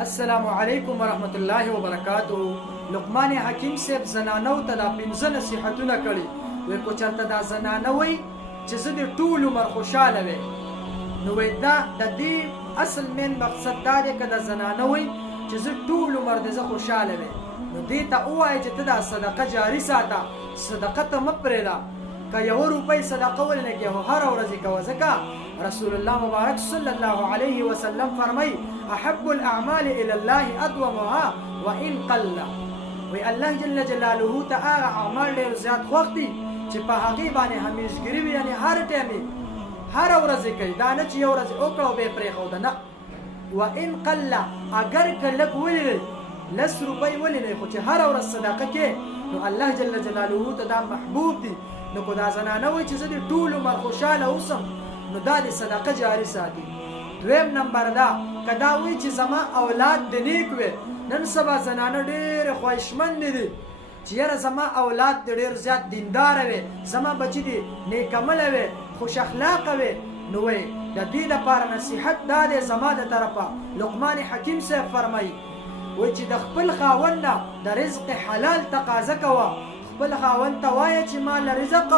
السلام علیکم ورحمت الله وبرکاتہ. لقمان حکیم صاحب زنانو ته دا 15 نصیحتونه کړي. وی کو چرته دا زنانه وي چې زه د ټول عمر خوشاله وي، نو وی دا د دې اصل مین مقصد دا دی که د زنانه وي چې زه ټول عمر د زه خوشاله وي، نو دې ته ووایه چې ته دا صدقه جاري ساته، صدقه ته مه پرېږده. که 1 روپۍ صدقه ولې نه کېږي، هره ورځ یې کوه. ځکه رسول الله مبارک صلی الله علیه وسلم فرمای احب الاعمال الى الله ادومها وان قل. وی الله جل جلاله ته هغه اعمال ډېر زیات خوښ دي چې په هغې باندې همیشګري وي، یعنې هر ټایم یې هره ورځ یې کوي، دا نه چې یو ورځ یې وکړه او بیا یې پرېښوده، نه. وان قل، اگر که لږ ولې 10 روپۍ ولې نه، خو چې هره ورځ صدقه کې، نو الله جل جلاله ته دا محبوب دي. نو که دا زنانه وایي چې زه د ټول عمر خوشحاله اوسم، نو دا د صدقه جاري ساتي. دویم نمبر دا، که دا وایي چې زما اولاد د نیک وي. نن سبا زنانه ډېرې خواهشمندې دي چې یاره زما اولاد د ډېر زیات دینداره وي، زما بچي دي نیکعمله وي، خوش اخلاقه وي. نو وایي د دې لپاره نصیحت دا دی زما د طرفه. لقمان حکیم صاحب فرمایي وایي چې د خپل خاوند نه د رزق حلال تقاضا کوه. خپل خاوند ته وایه چې ما له رزق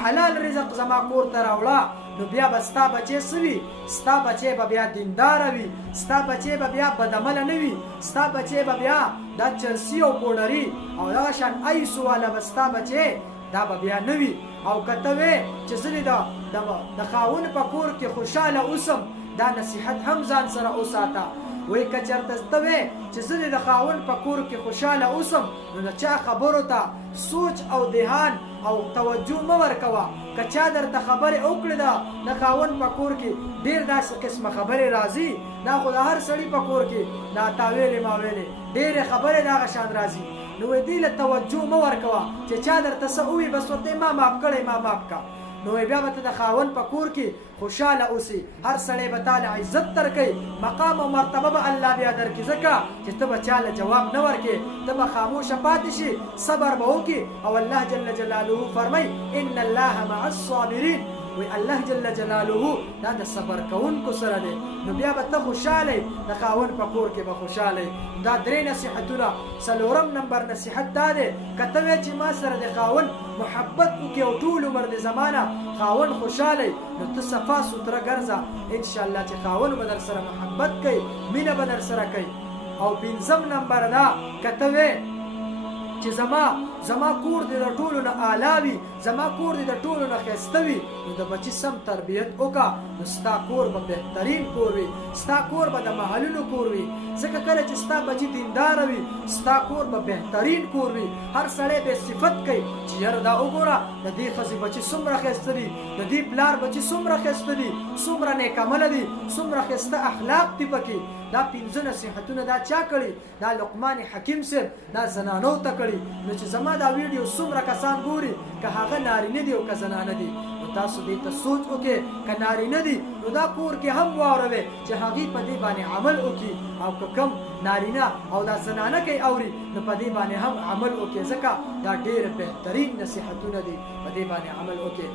حلال رزق زما کور ته راوړه، نو بیا به ستا بچی څه وي؟ ستا بچی به بیا دینداره وي، ستا بچی به بیا بدعمله نه وي، ستا بچی به بیا دا چرسي او پوډري او دغه شان ایسو والا به ستا بچی دا به بیا نه وي. او که ته وې چې زه د خاوند په کور کې خوشحاله اوسم، دا نصیحت هم ځان سره وساته. وایي که چېرته ته وې چې زه د خاوند په کور کې خوشحاله اوسم، نو د چا خبرو ته سوچ او دهان او توجه مه ورکوه. که چا درته خبرې وکړې ده د خاوند په کور کې، ډېر داسې قسمه خبرې راځي، دا خو د هر سړي په کور کې دا تاویلې ماویلې ډېرې خبرې د هغه شان راځي. نو دې له توجه مه ورکوه چې چا درته څه ووایي، بس ورته ما معاف کړی، ما معاف کړه. نو بیا به ته د خاوند په کور کې خوشحاله اوسې، هر سړی به تا له عزت درکوي، مقام او مرتبه به الله بیا درکړي. ځکه چې ته به چا له جواب نه ورکړې، ته به خاموشه پاتې شي، صبر به وکړي. او الله جل جلاله فرمایي ان الله مع الصابرین. وی الله جل جلاله دا د صبر کوونکو سره دی. نو بیا به ته خوشحاله د خاوند په کور کې به خوشحاله. دا 3 نصیحتونه. 4م نمبر نصیحت دا دی، که ته وایې چې ما سره د خاوند محبت وکړي او ټول عمر د زمانه خاوند خوشحاله، نو ته صفا سوتره ګرځه، انشاءالله چې خاوند به در سره محبت کوي، مینه به در سره کوي. او 5م نمبر دا، که ته وایې چې زما کور دې د ټولو نه اعلی وي، زما کور دې د ټولو نه ښایسته وي، نو د بچي سم تربیت وکړه، نو ستا کور به بهترین کور وي، ستا کور به د محلونو کور وي. ځکه کله چې ستا بچي دینداره وي، ستا کور به بهترین کور وي. هر سړی به صفت کوي چې یاره دا وګوره د دې ښځې بچي څومره ښایسته دي، د دې پلار بچي څومره ښایسته دي، څومره نیکعمله دي، څومره ښایسته اخلاق دي پکې. دا 5 نصیحتونه دا چا کړي؟ دا لقمان حکیم صاحب دا زنانو ته کړي. نو چې زما دا ویډیو څومره کسان ګوري، که هغه نارینه دي او که زنانه دي، نو تاسو دې ته سوچ وکړئ. که نارینه دي نو دا کور کې هم واوروئ چې هغې په دې باندې عمل وکړي، او که کم نارینه او دا زنانه کوي اوري، نو په دې باندې هم عمل وکړي. ځکه دا ډېر بهترین نصیحتونه دي، په دې باندې عمل وکړي.